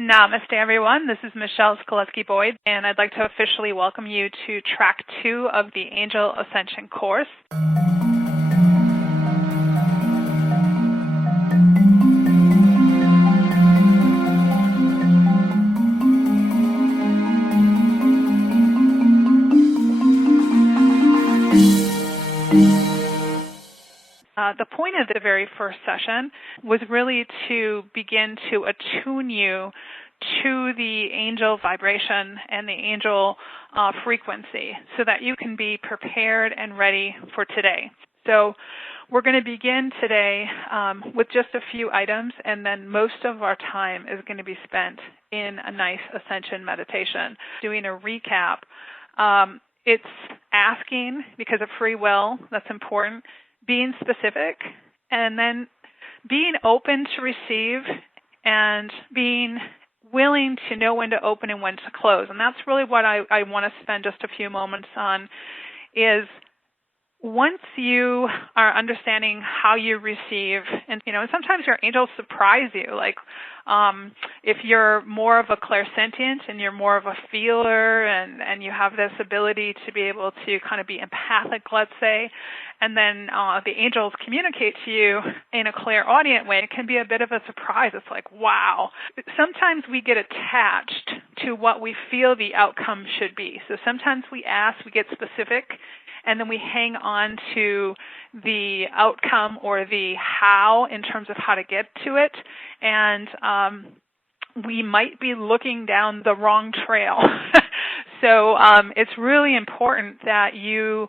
Namaste, everyone. This is Michelle Skaletski-Boyd, and I'd like to officially welcome you to Track 2 of the Angel Ascension course. The point of the very first session was really to begin to attune you to the angel vibration and the angel frequency so that you can be prepared and ready for today. So we're going to begin today with just a few items, and then most of our time is going to be spent in a nice ascension meditation, doing a recap. It's asking because of free will, that's important, being specific, and then being open to receive and being willing to know when to open and when to close. And that's really what I want to spend just a few moments on, is once you are understanding how you receive, and sometimes your angels surprise you, like if you're more of a clairsentient and you're more of a feeler and you have this ability to be able to kind of be empathic, let's say, and then the angels communicate to you in a clairaudient way, it can be a bit of a surprise. It's like, wow. Sometimes we get attached to what we feel the outcome should be. So sometimes we ask, we get specific, and then we hang on to the outcome or the how in terms of how to get to it, and we might be looking down the wrong trail. So it's really important that you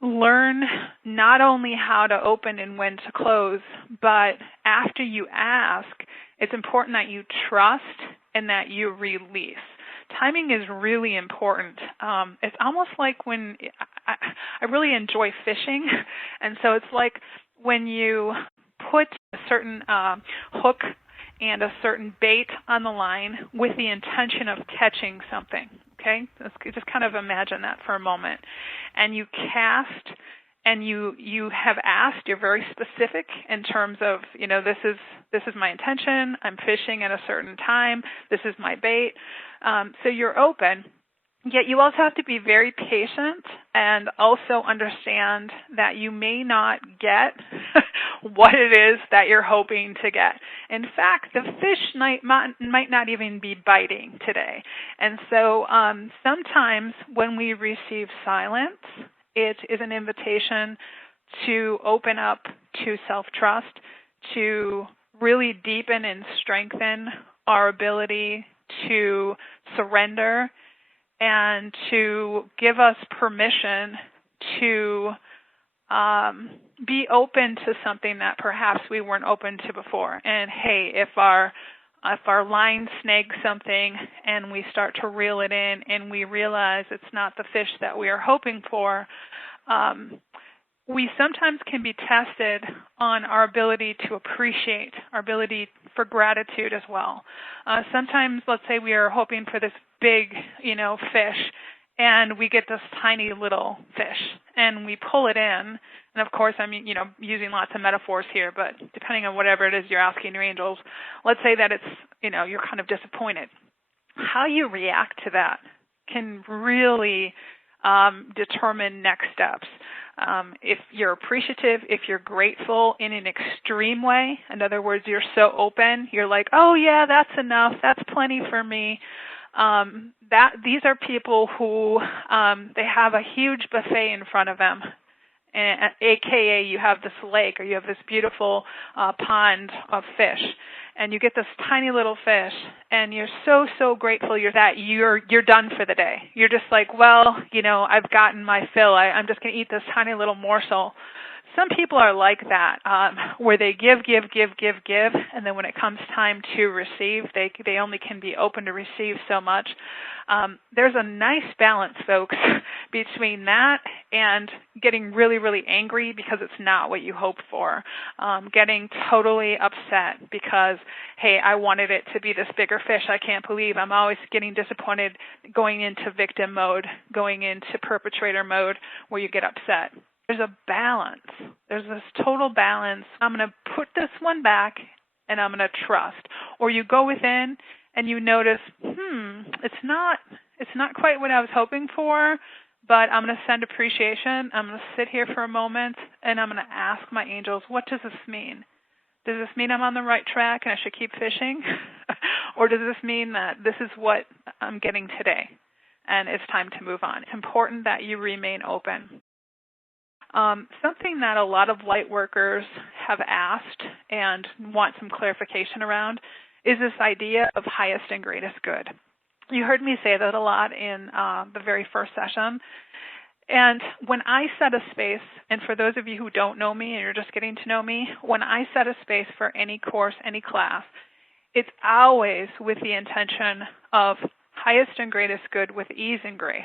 learn not only how to open and when to close, but after you ask, it's important that you trust and that you release. Timing is really important. It's almost like when I really enjoy fishing, and so it's like when you put a certain hook and a certain bait on the line with the intention of catching something, okay? Just kind of imagine that for a moment. And you cast, and you have asked, you're very specific in terms of, this is my intention, I'm fishing at a certain time, this is my bait. So you're open, yet you also have to be very patient and also understand that you may not get what it is that you're hoping to get. In fact, the fish might not even be biting today. And so sometimes when we receive silence, it is an invitation to open up to self-trust, to really deepen and strengthen our ability to surrender and to give us permission to be open to something that perhaps we weren't open to before. And hey, if our line snags something and we start to reel it in and we realize it's not the fish that we are hoping for, we sometimes can be tested on our ability to appreciate, our ability for gratitude as well. Sometimes, let's say we are hoping for this big, fish, and we get this tiny little fish, and we pull it in. And of course, I'm, using lots of metaphors here, but depending on whatever it is you're asking your angels, let's say that it's, you're kind of disappointed. How you react to that can really determine next steps. If you're appreciative, if you're grateful in an extreme way, in other words, you're so open, you're like, oh yeah, that's enough, that's plenty for me. These are people who they have a huge buffet in front of them, AKA you have this lake or you have this beautiful pond of fish, and you get this tiny little fish, and you're so grateful you're done for the day. You're just like, well, I've gotten my fill. I'm just going to eat this tiny little morsel. Some people are like that, where they give, and then when it comes time to receive, they only can be open to receive so much. There's a nice balance, folks, between that and getting really, really angry because it's not what you hoped for, getting totally upset because, hey, I wanted it to be this bigger fish. I can't believe I'm always getting disappointed, going into victim mode, going into perpetrator mode where you get upset. There's a balance. There's this total balance. I'm going to put this one back and I'm going to trust. Or you go within and you notice, it's not quite what I was hoping for, but I'm going to send appreciation. I'm going to sit here for a moment, and I'm going to ask my angels, what does this mean? Does this mean I'm on the right track and I should keep fishing? Or does this mean that this is what I'm getting today and it's time to move on? It's important that you remain open. Something that a lot of light workers have asked and want some clarification around is this idea of highest and greatest good. You heard me say that a lot in the very first session. And when I set a space, and for those of you who don't know me and you're just getting to know me, when I set a space for any course, any class, it's always with the intention of highest and greatest good with ease and grace.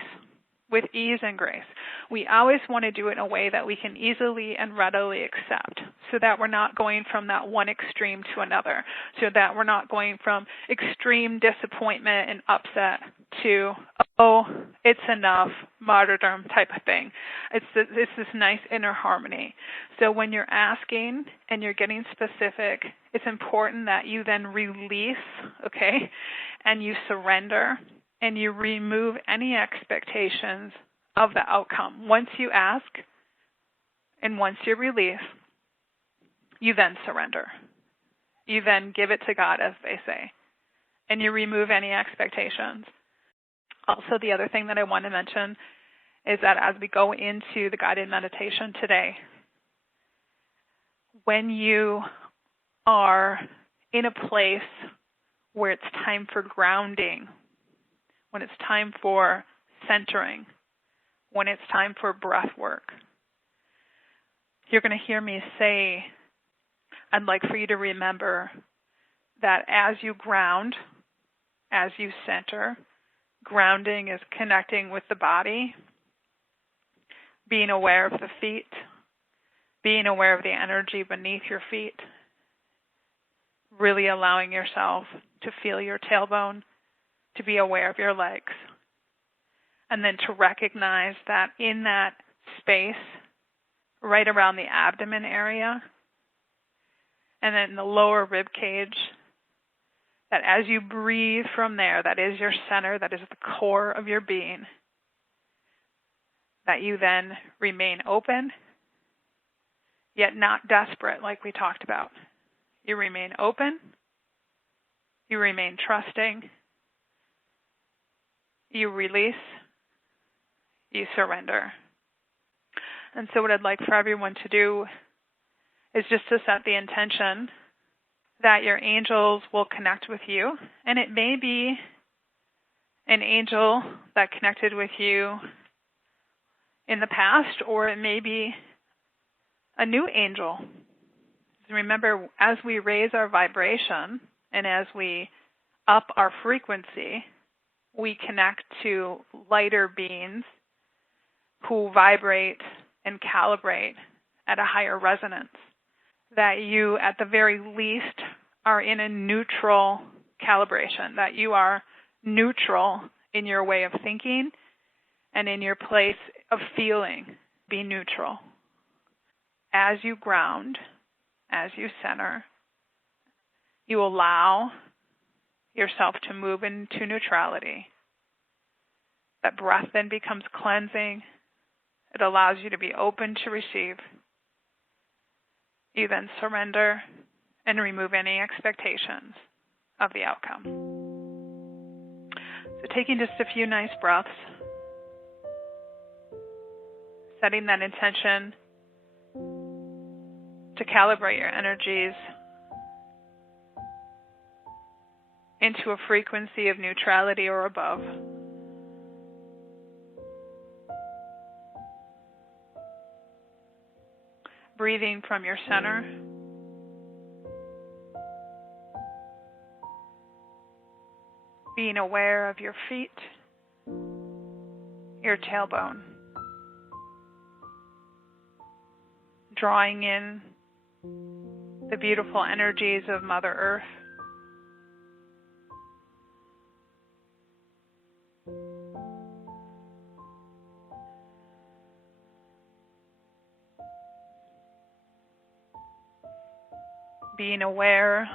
With ease and grace. We always want to do it in a way that we can easily and readily accept, so that we're not going from that one extreme to another, so that we're not going from extreme disappointment and upset to, oh, it's enough, martyrdom type of thing. It's this nice inner harmony. So when you're asking and you're getting specific, it's important that you then release, okay, and you surrender, and you remove any expectations of the outcome. Once you ask and once you release, you then surrender. You then give it to God, as they say, and you remove any expectations. Also, the other thing that I want to mention is that as we go into the guided meditation today, when you are in a place where it's time for grounding, when it's time for centering, when it's time for breath work, you're going to hear me say, I'd like for you to remember that as you ground, as you center, grounding is connecting with the body, being aware of the feet, being aware of the energy beneath your feet, really allowing yourself to feel your tailbone, to be aware of your legs, and then to recognize that in that space, right around the abdomen area, and then the lower rib cage, that as you breathe from there, that is your center, that is the core of your being, that you then remain open, yet not desperate like we talked about. You remain open, you remain trusting, you release, you surrender. And so what I'd like for everyone to do is just to set the intention that your angels will connect with you. And it may be an angel that connected with you in the past, or it may be a new angel. Remember, as we raise our vibration and as we up our frequency, we connect to lighter beings who vibrate and calibrate at a higher resonance. That you, at the very least, are in a neutral calibration, that you are neutral in your way of thinking and in your place of feeling. Be neutral. As you ground, as you center, you allow yourself to move into neutrality. That breath then becomes cleansing. It allows you to be open to receive. You then surrender and remove any expectations of the outcome. So taking just a few nice breaths, setting that intention to calibrate your energies into a frequency of neutrality or above. Breathing from your center. Being aware of your feet, your tailbone. Drawing in the beautiful energies of Mother Earth. Being aware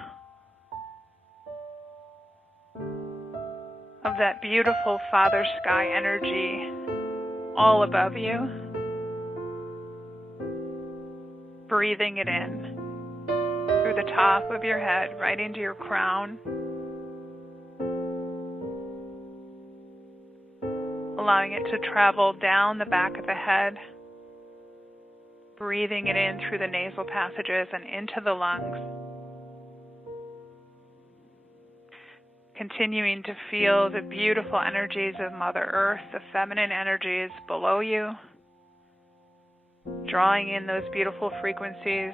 of that beautiful Father Sky energy all above you. Breathing it in through the top of your head, right into your crown. Allowing it to travel down the back of the head. Breathing it in through the nasal passages and into the lungs. Continuing to feel the beautiful energies of Mother Earth, the feminine energies below you. Drawing in those beautiful frequencies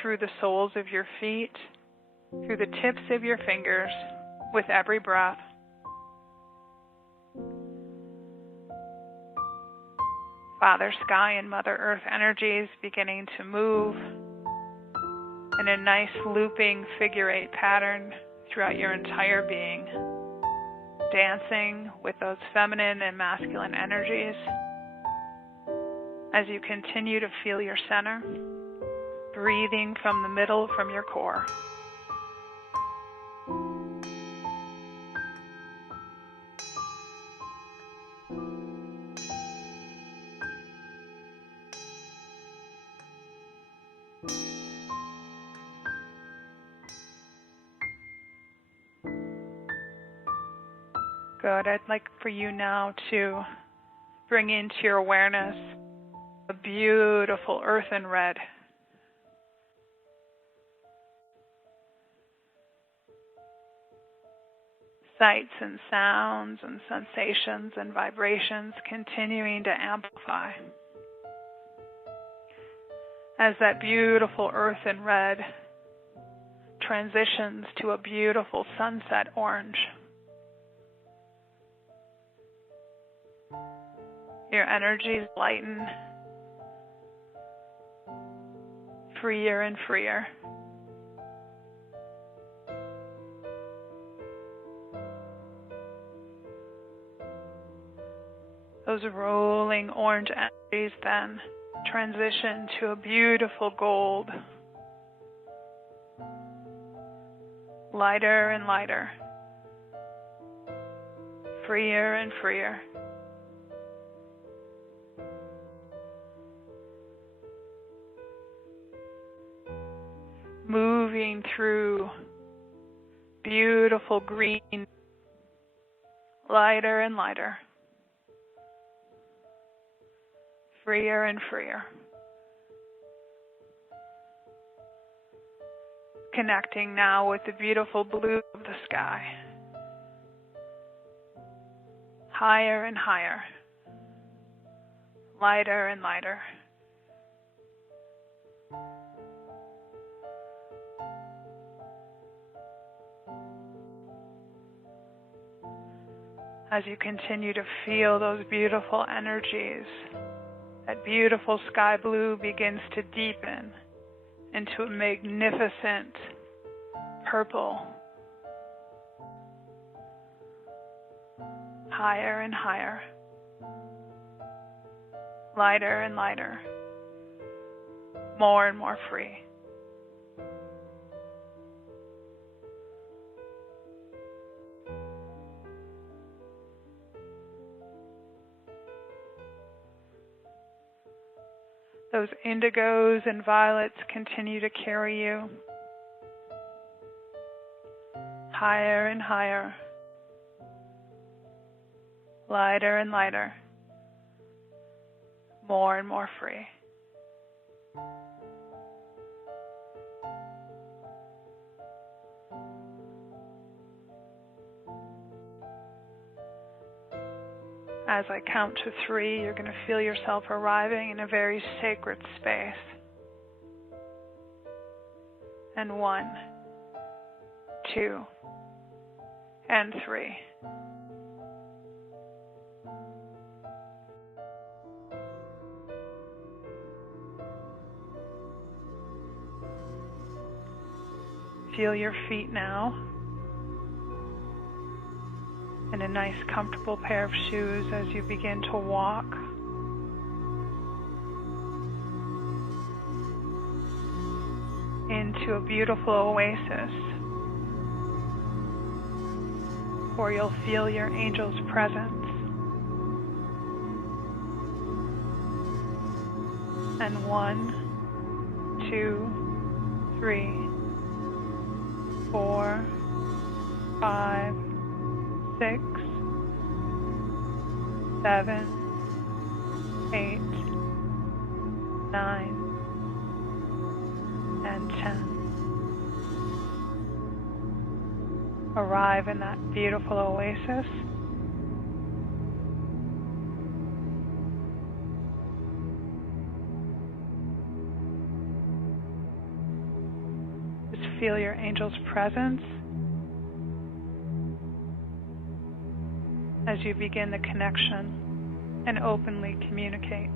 through the soles of your feet, through the tips of your fingers, with every breath. Father Sky and Mother Earth energies beginning to move in a nice looping figure eight pattern throughout your entire being, dancing with those feminine and masculine energies as you continue to feel your center, breathing from the middle, from your core. Good. I'd like for you now to bring into your awareness a beautiful earthen red. Sights and sounds and sensations and vibrations continuing to amplify. As that beautiful earthen red transitions to a beautiful sunset orange. Your energies lighten, freer and freer. Those rolling orange energies then transition to a beautiful gold, lighter and lighter, freer and freer. Moving through beautiful green, lighter and lighter, freer and freer. Connecting now with the beautiful blue of the sky. Higher and higher, lighter and lighter. As you continue to feel those beautiful energies, that beautiful sky blue begins to deepen into a magnificent purple. Higher and higher, lighter and lighter, more and more free. Those indigos and violets continue to carry you higher and higher, lighter and lighter, more and more free. As I count to 3, you're going to feel yourself arriving in a very sacred space. And 1, 2, and 3. Feel your feet now in a nice comfortable pair of shoes as you begin to walk. Into a beautiful oasis 4, you'll feel your angel's presence. And 1, 2, 3, 4, 5, 6, 7, 8, 9, and 10. Arrive in that beautiful oasis. Just feel your angel's presence as you begin the connection and openly communicate.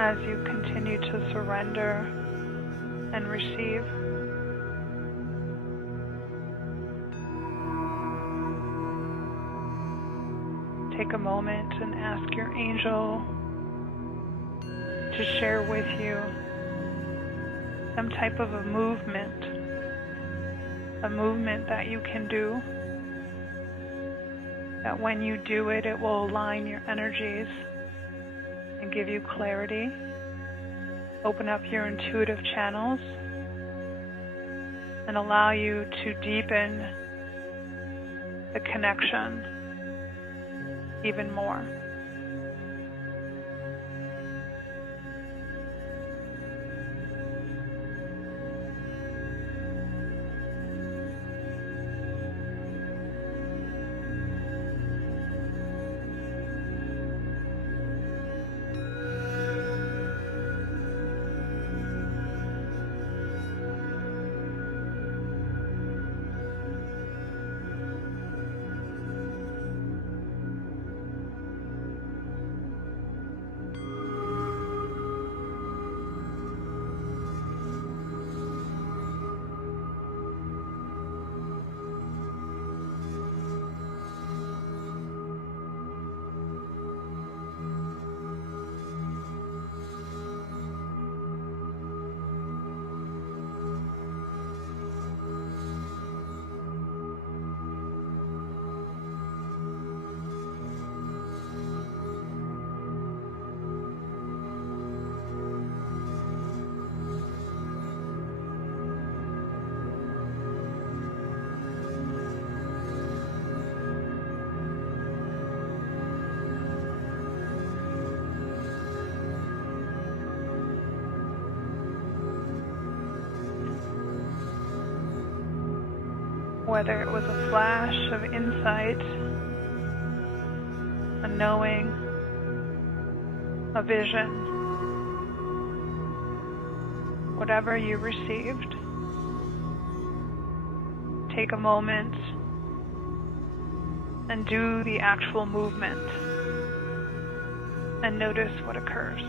As you continue to surrender and receive, take a moment and ask your angel to share with you some type of a movement that you can do, that when you do it, it will align your energies and give you clarity, open up your intuitive channels, and allow you to deepen the connection even more. Whether it was a flash of insight, a knowing, a vision, whatever you received. Take a moment and do the actual movement and notice what occurs.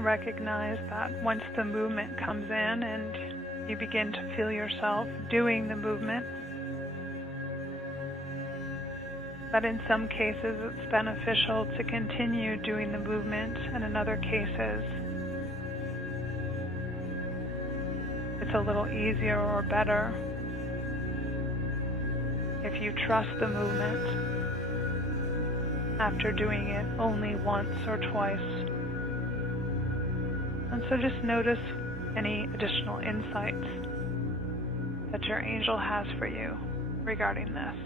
Recognize that once the movement comes in and you begin to feel yourself doing the movement, that in some cases it's beneficial to continue doing the movement, and in other cases it's a little easier or better if you trust the movement after doing it only once or twice. And so just notice any additional insights that your angel has for you regarding this.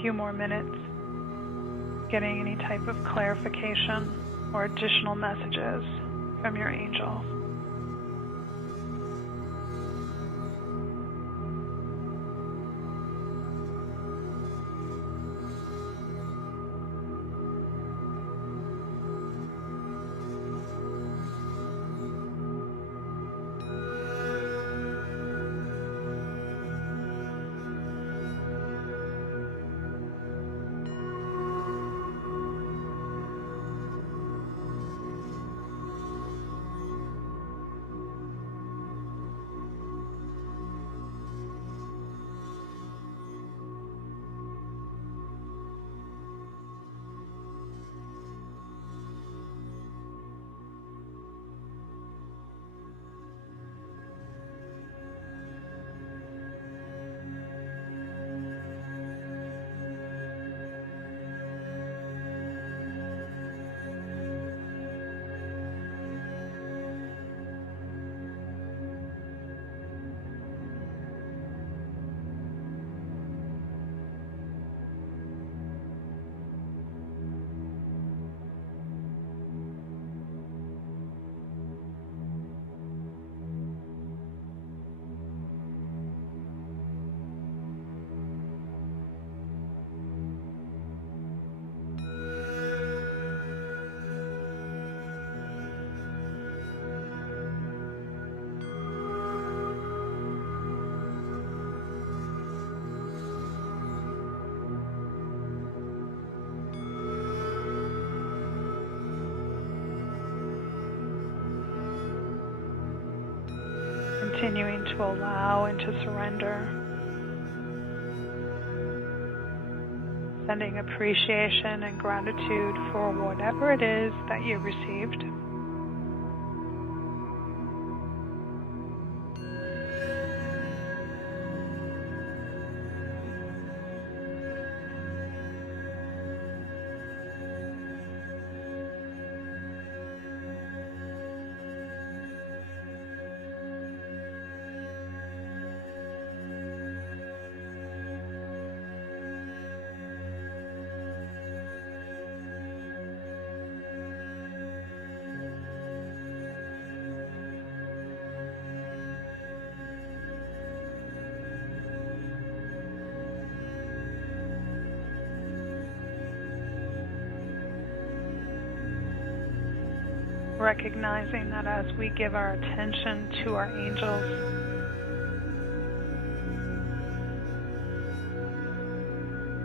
few more minutes getting any type of clarification or additional messages from your angel. Continuing to allow and to surrender, sending appreciation and gratitude for whatever it is that you received. Recognizing that as we give our attention to our angels,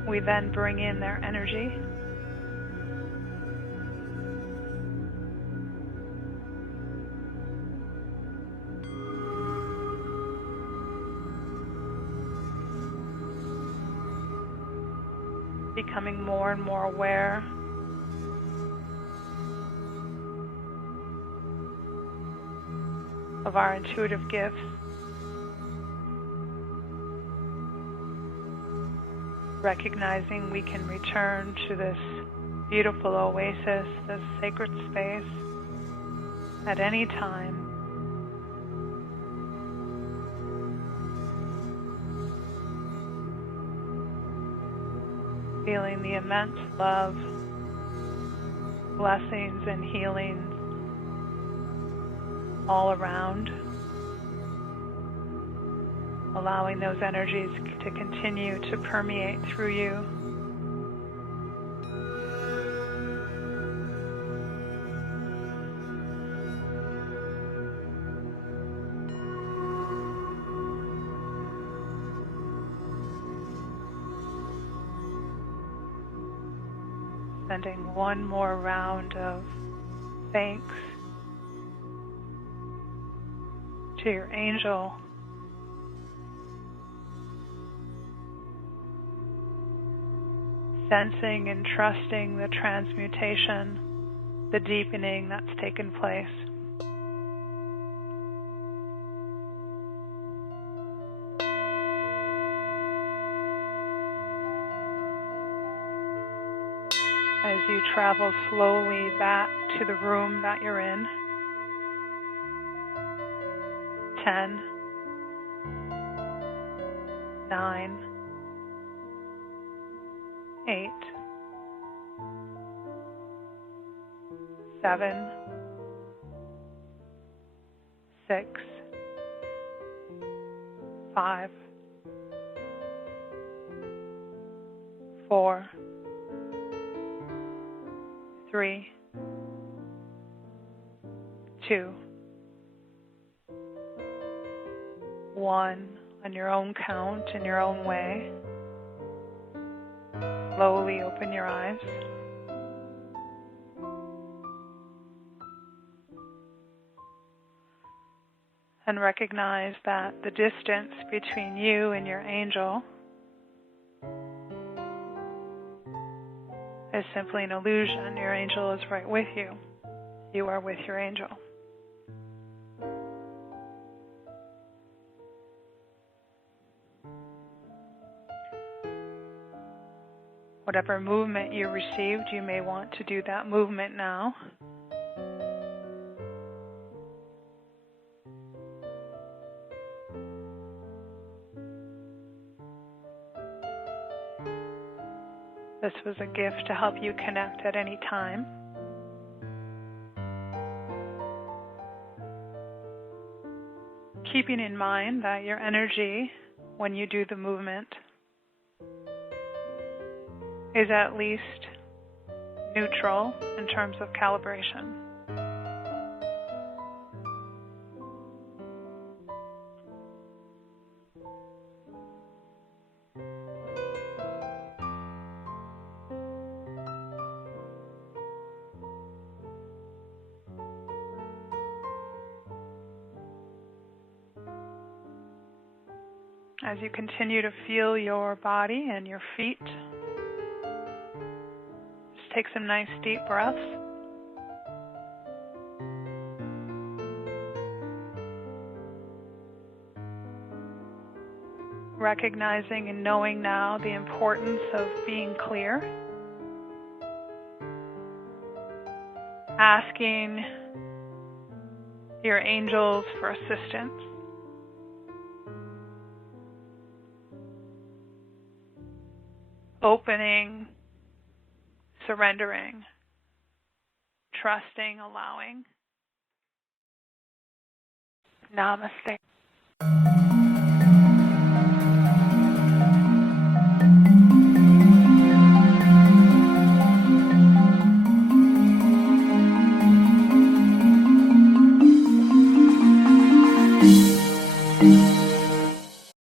we then bring in their energy. Becoming more and more aware of our intuitive gifts, recognizing we can return to this beautiful oasis, this sacred space at any time. Feeling the immense love, blessings, and healings all around, allowing those energies to continue to permeate through you. Sending one more round of thanks to your angel, sensing and trusting the transmutation, the deepening that's taken place. As you travel slowly back to the room that you're in, 10, 9, 8, 7, 6, 5, 4, 3, 2, 1, on your own count, in your own way. Slowly open your eyes. And recognize that the distance between you and your angel is simply an illusion. Your angel is right with you. You are with your angel. Whatever movement you received, you may want to do that movement now. This was a gift to help you connect at any time. Keeping in mind that your energy, when you do the movement, is at least neutral in terms of calibration. As you continue to feel your body and your feet, just take some nice deep breaths. Recognizing and knowing now the importance of being clear. Asking your angels for assistance. Opening, surrendering, trusting, allowing. Namaste.